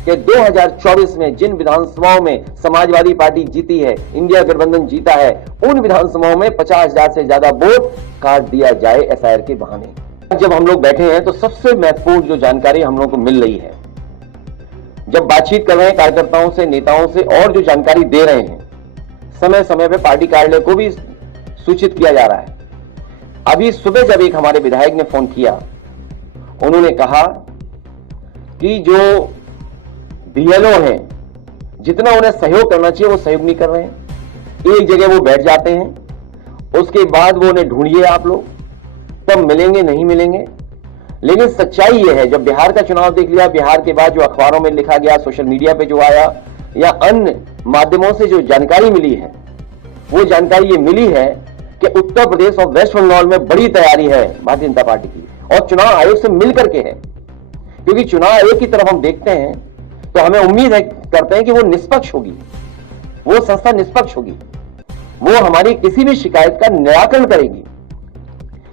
कि 2024 में जिन विधानसभाओं में समाजवादी पार्टी जीती है, इंडिया गठबंधन जीता है, उन विधानसभाओं में 50,000 से ज्यादा वोट काट दिया जाए एसआईआर के बहाने। जब हम लोग बैठे हैं तो सबसे महत्वपूर्ण जो जानकारी हम लोगों को मिल रही है, जब बातचीत कर रहे हैं कार्यकर्ताओं से, नेताओं से, और जो जानकारी दे रहे हैं, समय समय पे पार्टी कार्यालय को भी सूचित किया जा रहा है। अभी सुबह जब एक हमारे विधायक ने फोन किया, उन्होंने कहा कि जो बीएलओ हैं, जितना उन्हें सहयोग करना चाहिए वो सहयोग नहीं कर रहे हैं। एक जगह वो बैठ जाते हैं, उसके बाद वो उन्हें ढूंढिए आप लोग, तब मिलेंगे, नहीं मिलेंगे। लेकिन सच्चाई ये है, जब बिहार का चुनाव देख लिया, बिहार के बाद जो अखबारों में लिखा गया, सोशल मीडिया पे जो आया, या अन्य माध्यमों से जो जानकारी मिली है, वो जानकारी ये मिली है कि उत्तर प्रदेश और वेस्ट बंगाल में बड़ी तैयारी है भारतीय जनता पार्टी की, और चुनाव आयोग से मिलकर के है। क्योंकि चुनाव आयोग की तरफ हम देखते हैं तो हमें उम्मीद है, करते हैं कि वो निष्पक्ष होगी, वो संस्था निष्पक्ष होगी, वो हमारी किसी भी शिकायत का निराकरण करेगी।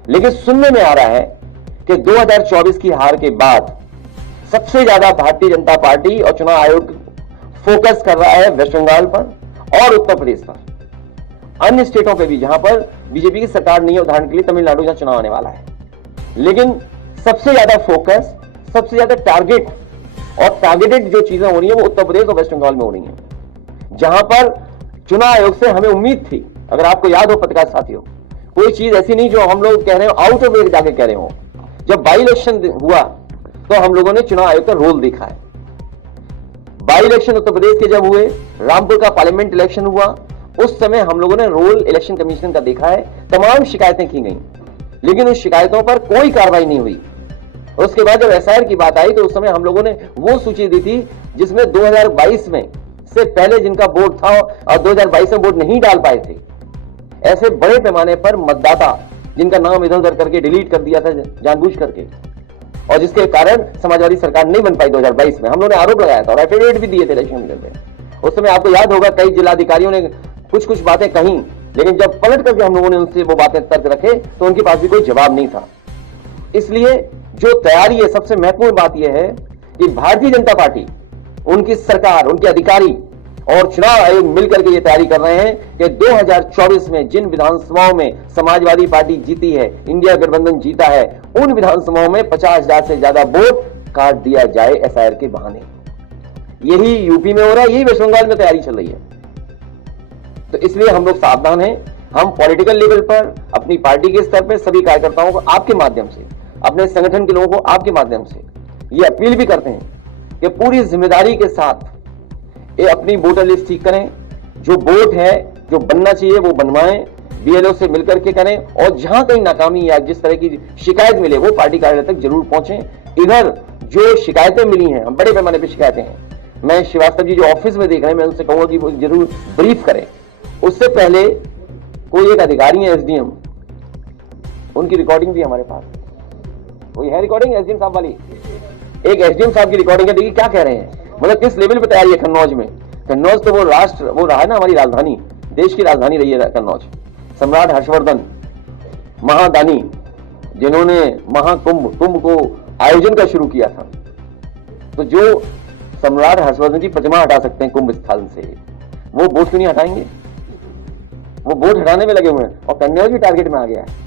लेकिन सुनने में आ रहा है कि 2024 की हार के बाद सबसे ज्यादा भारतीय जनता पार्टी और चुनाव आयोग फोकस कर रहा है वेस्ट बंगाल पर और उत्तर प्रदेश पर, अन्य स्टेटों पे भी जहां पर बीजेपी की सरकार नहीं है, उदाहरण के लिए तमिलनाडु जहां चुनाव आने वाला है। लेकिन सबसे ज्यादा फोकस, सबसे ज्यादा टारगेट और टारगेटेड जो चीजें हो रही है वो उत्तर प्रदेश और वेस्ट बंगाल में हो रही हैं, जहां पर चुनाव आयोग से हमें उम्मीद थी। अगर आपको याद हो पत्रकार साथियों, कोई चीज ऐसी नहीं जो हम लोग कह रहे हो आउट ऑफ वे जाके कह रहे हो। जब बाई इलेक्शन हुआ तो हम लोगों ने चुनाव आयोग का रोल देखा है। बाई इलेक्शन उत्तर प्रदेश के जब हुए, रामपुर का पार्लियामेंट इलेक्शन हुआ, उस समय हम लोगों ने रोल इलेक्शन कमीशन का देखा है। तमाम शिकायतें की गई, लेकिन उस शिकायतों पर कोई कार्रवाई नहीं हुई। उसके बाद जब एसआईआर की बात आई तो उस समय हम लोगों ने वो सूची दी थी जिसमें 2022 में से पहले जिनका वोट था और 2022 में वोट नहीं डाल पाए थे, ऐसे बड़े पैमाने पर मतदाता जिनका नाम इधर उधर करके डिलीट कर दिया था जानबूझ करके, और जिसके कारण समाजवादी सरकार नहीं बन पाई 2022 में। हम लोगों ने आरोप लगाया था और एफिडेविट भी दिए थे इलेक्शन कमीशन में। उस समय आपको याद होगा कई जिलाधिकारियों ने कुछ बातें कही, लेकिन जब पलट करके हम लोगों ने उनसे वो बातें तर्क रखे तो उनके पास भी कोई जवाब नहीं था। इसलिए जो तैयारी है, सबसे महत्वपूर्ण बात यह है कि भारतीय जनता पार्टी, उनकी सरकार, उनके अधिकारी और चुनाव आयोग मिलकर के ये तैयारी कर रहे हैं कि 2024 में जिन विधानसभाओं में समाजवादी पार्टी जीती है, इंडिया गठबंधन जीता है, उन विधानसभाओं में 50,000 से ज्यादा वोट काट दिया जाए एसआईआर के बहाने। यही यूपी में हो रहा है, यही वेस्ट बंगाल में तैयारी चल रही है। तो इसलिए हम लोग सावधान हैं। हम पॉलिटिकल लेवल पर, अपनी पार्टी के स्तर पर सभी कार्यकर्ताओं को आपके माध्यम से, अपने संगठन के लोगों को आपके माध्यम से ये अपील भी करते हैं कि पूरी जिम्मेदारी के साथ ये अपनी वोटर लिस्ट ठीक करें। जो वोट है, जो बनना चाहिए वो बनवाएं, बीएलओ से मिलकर के करें, और जहां कहीं नाकामी या जिस तरह की शिकायत मिले वो पार्टी कार्यालय तक जरूर पहुंचें। इधर जो शिकायतें मिली हैं, हम बड़े पैमाने पर शिकायतें हैं, मैं श्रीवास्तव जी जो ऑफिस में देख रहे हैं, मैं उनसे कहूंगा कि वो जरूर ब्रीफ करें। उससे पहले कोई एक अधिकारी है एसडीएम, उनकी रिकॉर्डिंग भी हमारे पास, कोई है रिकॉर्डिंग एसडीएम साहब वाली, एक एसडीएम साहब की रिकॉर्डिंग है, देखिए क्या कह रहे हैं, मतलब किस लेवल पे तैयारी है कन्नौज में। कन्नौज तो वो रहा है ना, हमारी राजधानी, देश की राजधानी रही है कन्नौज। सम्राट हर्षवर्धन महादानी, जिन्होंने कुंभ को आयोजन का शुरू किया था, तो जो सम्राट हर्षवर्धन की प्रतिमा हटा सकते हैं कुंभ स्थल से, वो वोट क्यों नहीं हटाएंगे? वो वोट हटाने में लगे हुए हैं, और कन्नौज भी टारगेट में आ गया है।